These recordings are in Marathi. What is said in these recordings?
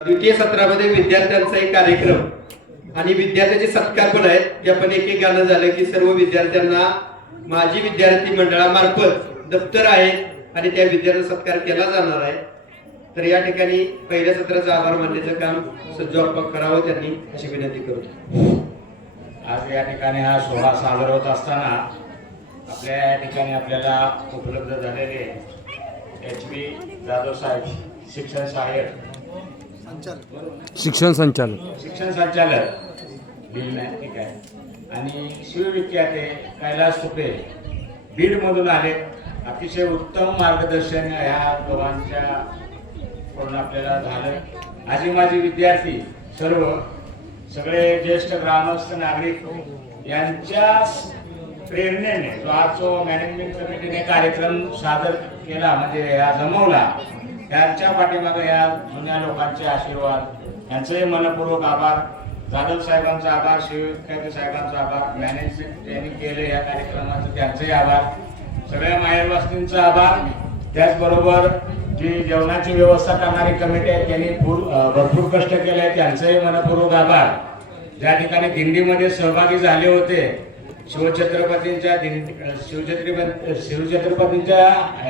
द्वितीय सत्रामध्ये विद्यार्थ्यांचा एक कार्यक्रम आणि विद्यार्थ्यांचे सत्कार पण आहेत ते आपण एक एक गाणं झालं की सर्व विद्यार्थ्यांना माजी विद्यार्थी मंडळामार्फत दप्तर आहेत आणि त्या विद्यार्थ्यांचा सत्कार केला जाणार आहे। तर या ठिकाणी पहिल्या सत्राचा आभार मानण्याचं काम सज्जू करावं त्यांनी अशी विनंती करतो। आज या ठिकाणी हा सोहळा सादर होत असताना आपल्या या ठिकाणी आपल्याला उपलब्ध झालेले HP जाधव साहेब शिक्षण संचालक बिल नाही ठीक आहे आणि शिवविख्याते कैलास तुपे बीड मधून आले। अतिशय उत्तम मार्गदर्शन ह्या दोघांच्या कडून आपल्याला झालं। आजी माजी विद्यार्थी सगळे ज्येष्ठ ग्रामस्थ नागरिक यांच्या प्रेरणेने जो आज मॅनेजमेंट कमिटीने कार्यक्रम सादर केला म्हणजे या जमवला त्यांच्या पाठीमागे या जुन्या लोकांचे आशीर्वाद यांचे मनपूर्वक आभार। जाधव साहेबांचा आभार, शिवविख्याते साहेबांचा आभार, मॅनेज यांनी केले या कार्यक्रमाचे त्यांचे आभार, सगळ्या माहेरवासींचा आभार। त्याचबरोबर जी जेवणाची व्यवस्था करणारी कमिटी आहे त्यांनी भरपूर कष्ट केले आहे त्यांचेही मनपूर्वक आभार। ज्या ठिकाणी दिंडीमध्ये सहभागी झाले होते शिवछत्रपतींच्या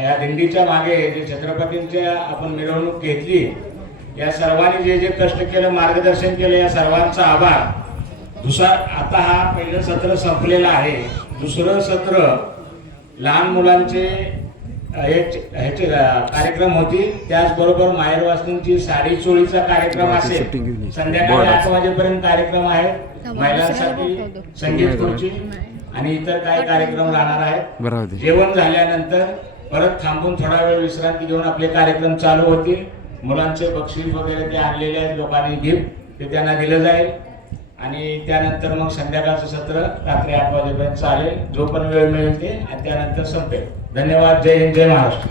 या दिंडीच्या मागे जे छत्रपतींच्या आपण मिरवणूक घेतली या सर्वांनी जे जे कष्ट केलं मार्गदर्शन केलं या सर्वांचा आभार। आता हा पहिलं सत्र संपलेलं आहे। दुसरं सत्र लहान मुलांचे ह्याचे कार्यक्रम होतील। त्याचबरोबर माहेरवासींची साडी चोळीचा कार्यक्रम असेल। संध्याकाळी 8 वाजेपर्यंत कार्यक्रम आहे। महिलांसाठी संगीत खुर्ची आणि इतर काही कार्यक्रम राहणार आहेत। जेवण झाल्यानंतर परत थांबून थोडा वेळ विश्रांती घेऊन आपले कार्यक्रम चालू होतील। मुलांचे बक्षीस वगैरे ते आणलेले आहेत लोकांनी गिफ्ट ते त्यांना दिलं जाईल आणि त्यानंतर मग संध्याकाळचं सत्र रात्री 8 वाजेपर्यंत चालेल। जो पण वेळ मिळेल ते आणि त्यानंतर संपेल। धन्यवाद। जय हिंद, जय महाराष्ट्र।